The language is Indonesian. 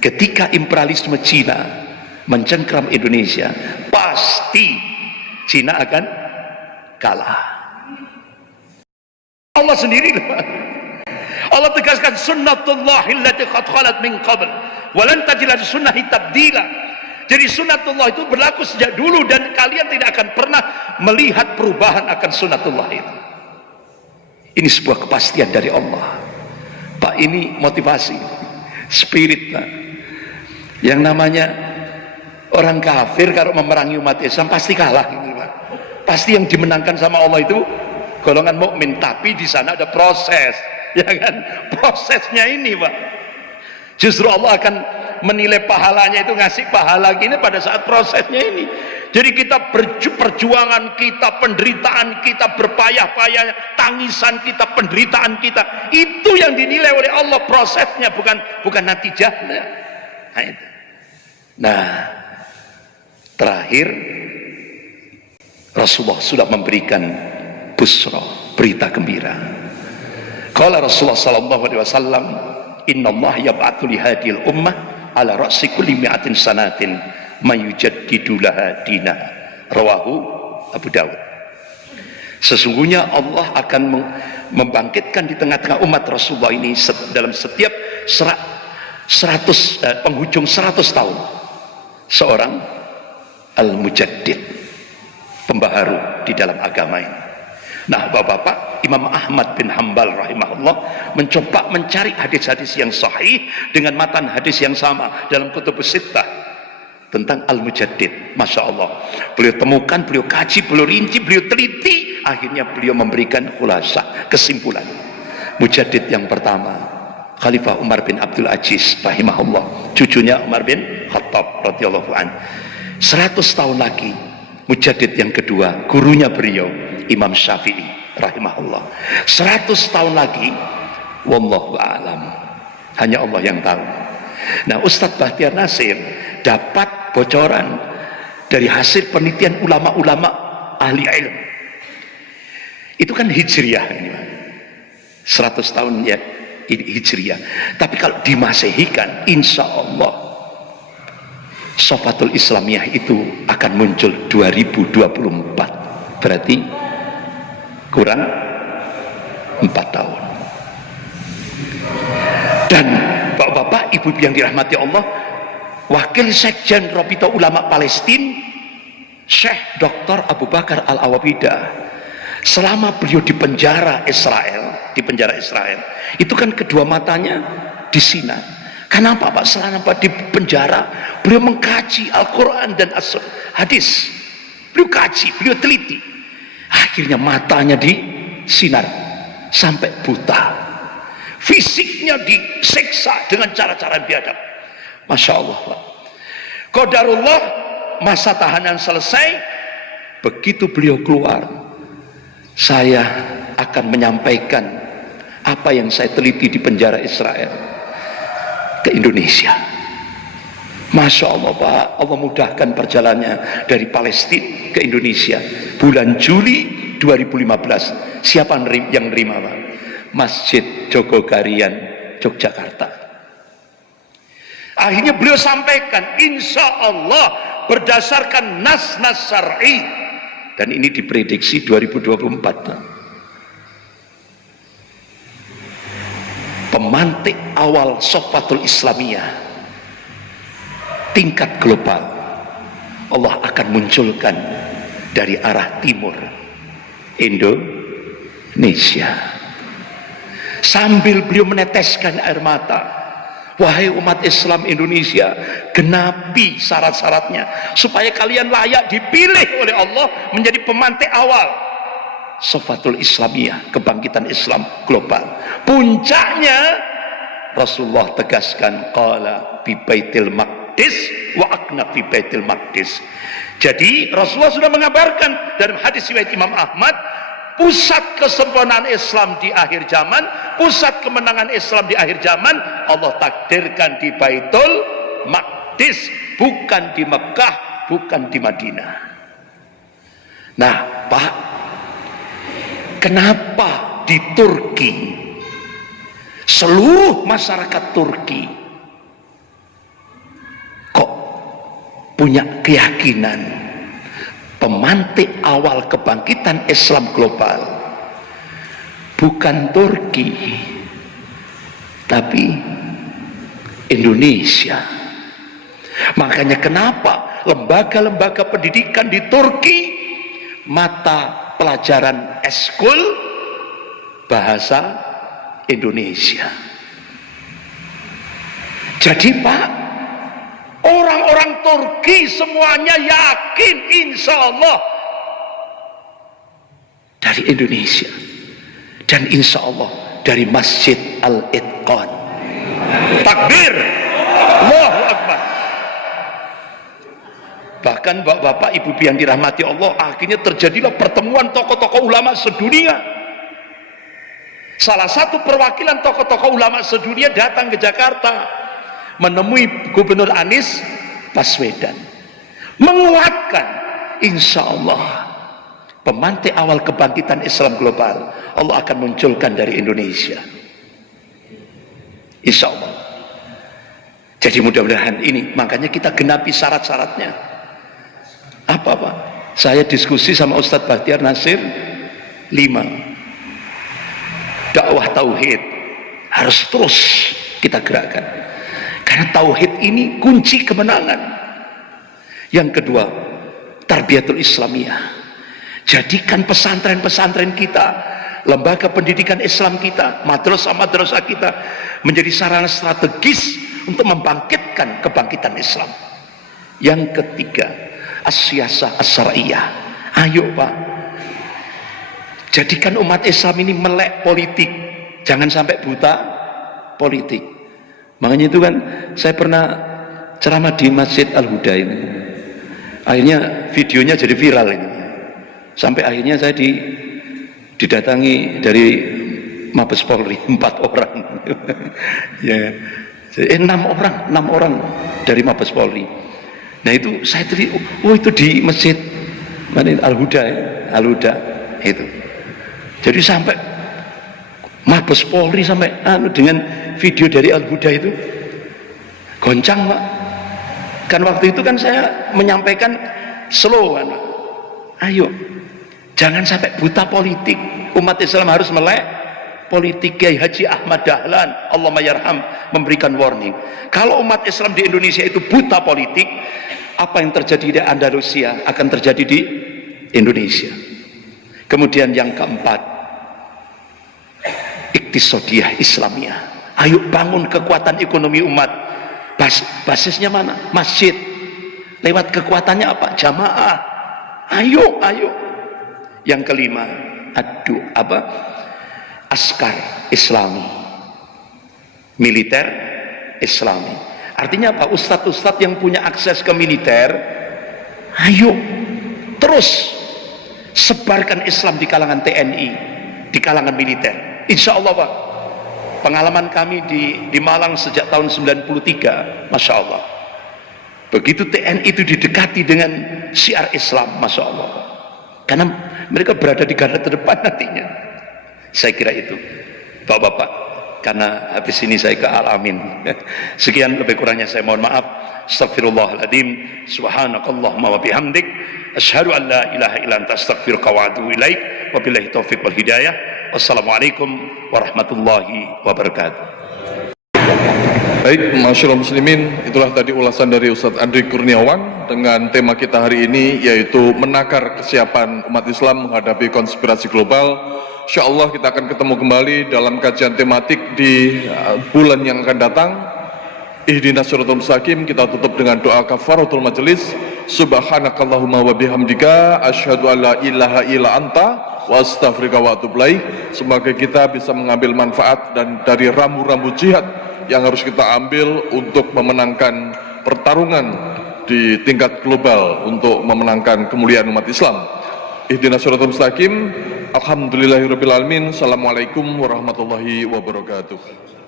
ketika imperialisme Cina mencengkram Indonesia, pasti Cina akan kalah. Allah sendiri, Allah tegaskan sunnatullahi allati qad khalat min qabl wa lan tajida li sunnahi tabdila. Jadi sunnatullah itu berlaku sejak dulu dan kalian tidak akan pernah melihat perubahan akan sunnatullah itu. Ini sebuah kepastian dari Allah. Pak, ini motivasi, spirit, Pak. Yang namanya orang kafir kalau memerangi umat Islam pasti kalah, gitu, Pak. Pasti yang dimenangkan sama Allah itu golongan mukmin, tapi di sana ada proses, ya kan? Prosesnya ini, Pak. Justru Allah akan menilai pahalanya itu, ngasih pahala gini pada saat prosesnya ini. Jadi kita perjuangan kita, penderitaan kita, berpayah-payah, tangisan kita, penderitaan kita, itu yang dinilai oleh Allah, prosesnya, bukan natijahnya. Nah, itu. Nah, terakhir Rasulullah sudah memberikan busra, berita gembira. Qala Rasulullah sallallahu alaihi wasallam, innallaha yab'atsu li hadhil ummah ala ra'si kulli mi'atin sanatin mayujaddidu laha dina. Rawahu Abu Dawud. Sesungguhnya Allah akan membangkitkan di tengah-tengah umat Rasulullah ini dalam setiap penghujung 100 tahun seorang al-mujaddid, pembaharu di dalam agama ini. Nah, Bapak-bapak, Imam Ahmad bin Hanbal rahimahullah mencoba mencari hadis-hadis yang sahih dengan matan hadis yang sama dalam Kutubus Sittah tentang Al-Mujaddid. Masya Allah, beliau temukan, beliau kaji, beliau rinci, beliau teliti, akhirnya beliau memberikan khulasa, kesimpulan. Mujaddid yang pertama Khalifah Umar bin Abdul Aziz rahimahullah, cucunya Umar bin Khattab radhiyallahu anhu. 100 tahun lagi Mujaddid yang kedua, gurunya beliau Imam Syafi'i rahimahullah. 100 tahun lagi, wallahu a'lam, hanya Allah yang tahu. Nah, Ustadz Bahtiar Nasir dapat bocoran dari hasil penelitian ulama-ulama ahli ilmu. Itu kan hijriyah ini, 100 tahun ya hijriyah. Tapi kalau dimasehikan, insya Allah Sofatul Islamiyah itu akan muncul 2024, berarti kurang 4 tahun. Dan bapak-bapak, ibu yang dirahmati Allah, Wakil Sekjen Rabita Ulama Palestina Syekh Dr. Abu Bakar Al-Awabidah, selama beliau di penjara Israel, itu kan kedua matanya disinah. Kenapa Pak? Selama di penjara beliau mengkaji Al-Quran dan hadis, beliau kaji, beliau teliti, akhirnya matanya disinar sampai buta, fisiknya disiksa dengan cara-cara biadab. Masya Allah, Pak. Qadarullah, masa tahanan selesai, begitu beliau keluar, saya akan menyampaikan apa yang saya teliti di penjara Israel ke Indonesia. Masya Allah, Pak, Allah mudahkan perjalanannya dari Palestina ke Indonesia bulan Juli 2015. Siapa yang nerima, Pak? Masjid Jogokarian, Yogyakarta. Akhirnya beliau sampaikan, insya Allah berdasarkan nas-nas syar'i, dan ini diprediksi 2024. Pemantik awal Sofatul Islamiyah tingkat global Allah akan munculkan dari arah timur Indonesia. Sambil beliau meneteskan air mata, wahai umat Islam Indonesia, genapi syarat-syaratnya supaya kalian layak dipilih oleh Allah menjadi pemantik awal Sofatul Islamiyah, kebangkitan Islam global. Puncaknya Rasulullah tegaskan, qala bi Baitil Maqdis wa akna fi Baitil Maqdis. Jadi Rasulullah sudah mengabarkan dalam hadis riwayat Imam Ahmad, pusat kesempurnaan Islam di akhir zaman, pusat kemenangan Islam di akhir zaman, Allah takdirkan di Baitul Maqdis, bukan di Mekah, bukan di Madinah. Nah, Pak, kenapa di Turki seluruh masyarakat Turki punya keyakinan pemantik awal kebangkitan Islam global bukan Turki tapi Indonesia. Makanya kenapa lembaga-lembaga pendidikan di Turki mata pelajaran eskul bahasa Indonesia. Jadi Pak, orang-orang Turki semuanya yakin insya Allah dari Indonesia, dan insya Allah dari Masjid Al-Itqan. Takbir, Allahu Akbar. Bahkan bapak-bapak, ibu-ibu yang dirahmati Allah, akhirnya terjadilah pertemuan tokoh-tokoh ulama sedunia. Salah satu perwakilan tokoh-tokoh ulama sedunia datang ke Jakarta menemui Gubernur Anies Baswedan, menguatkan insya Allah pemantik awal kebangkitan Islam global Allah akan munculkan dari Indonesia, insya Allah. Jadi mudah-mudahan ini, makanya kita genapi syarat-syaratnya. Apa Pak? Saya diskusi sama Ustadz Bahtiar Nasir 5. Dakwah tauhid harus terus kita gerakkan, karena tauhid ini kunci kemenangan. Yang kedua, tarbiyatul Islamiyah. Jadikan pesantren-pesantren kita, lembaga pendidikan Islam kita, madrasah-madrasah kita menjadi sarana strategis untuk membangkitkan kebangkitan Islam. Yang ketiga, as-siyasah as-syar'iyah. Ayo Pak, jadikan umat Islam ini melek politik, jangan sampai buta politik. Makanya itu kan saya pernah ceramah di Masjid Al-Huda ini, akhirnya videonya jadi viral ini, sampai akhirnya saya didatangi dari Mabes Polri 4 orang ya, 6 orang dari Mabes Polri. Nah itu saya tadi, oh itu di Masjid Al-Huda ya, Al-Huda itu. Jadi sampai Mabes Polri sampai dengan video dari Al-Huda itu goncang Pak. Kan waktu itu kan saya menyampaikan slogan, ayo jangan sampai buta politik. Umat Islam harus melek politik. Kiai Haji Ahmad Dahlan, Allahumma yarham, memberikan warning. Kalau umat Islam di Indonesia itu buta politik, apa yang terjadi di Andalusia akan terjadi di Indonesia. Kemudian yang keempat, iktisodiyah Islamiyah. Ayo bangun kekuatan ekonomi umat. Basisnya mana? Masjid. Lewat kekuatannya apa? Jamaah. Ayo. Yang kelima, askar Islami, militer Islami. Artinya apa? Ustadz-ustadz yang punya akses ke militer, ayo terus sebarkan Islam di kalangan TNI, di kalangan militer. Insya Allah Pak, pengalaman kami di Malang sejak tahun 93, Masya Allah, begitu TNI itu didekati dengan syiar Islam, Masya Allah, karena mereka berada di garda terdepan nantinya. Saya kira itu Bapak-bapak, karena habis ini saya ke Al-Amin. Sekian, lebih kurangnya saya mohon maaf. Astagfirullahaladzim. Subhanakallahumma wa bihamdik, asyhadu an la ilaha illa anta astaghfiruka wa atubu ilaik. Wabillahi taufiq wal hidayah. Wassalamualaikum warahmatullahi wabarakatuh. Baik, masyaallah muslimin, itulah tadi ulasan dari Ustadz Andri Kurniawan dengan tema kita hari ini, yaitu menakar kesiapan umat Islam menghadapi konspirasi global. Insyaallah kita akan ketemu kembali dalam kajian tematik di bulan yang akan datang. Ihdinas siratal mustaqim, kita tutup dengan doa kafaratul majelis. Subhanakallahumma wa bihamdika, asyhadu an la ilaha illa anta wa astaghfiruka wa atubu ilaik. Semoga kita bisa mengambil manfaat dan dari rambu-rambu jihad yang harus kita ambil untuk memenangkan pertarungan di tingkat global untuk memenangkan kemuliaan umat Islam. Ihdinas siratal mustaqim. Alhamdulillahirabbil alamin. Assalamualaikum warahmatullahi wabarakatuh.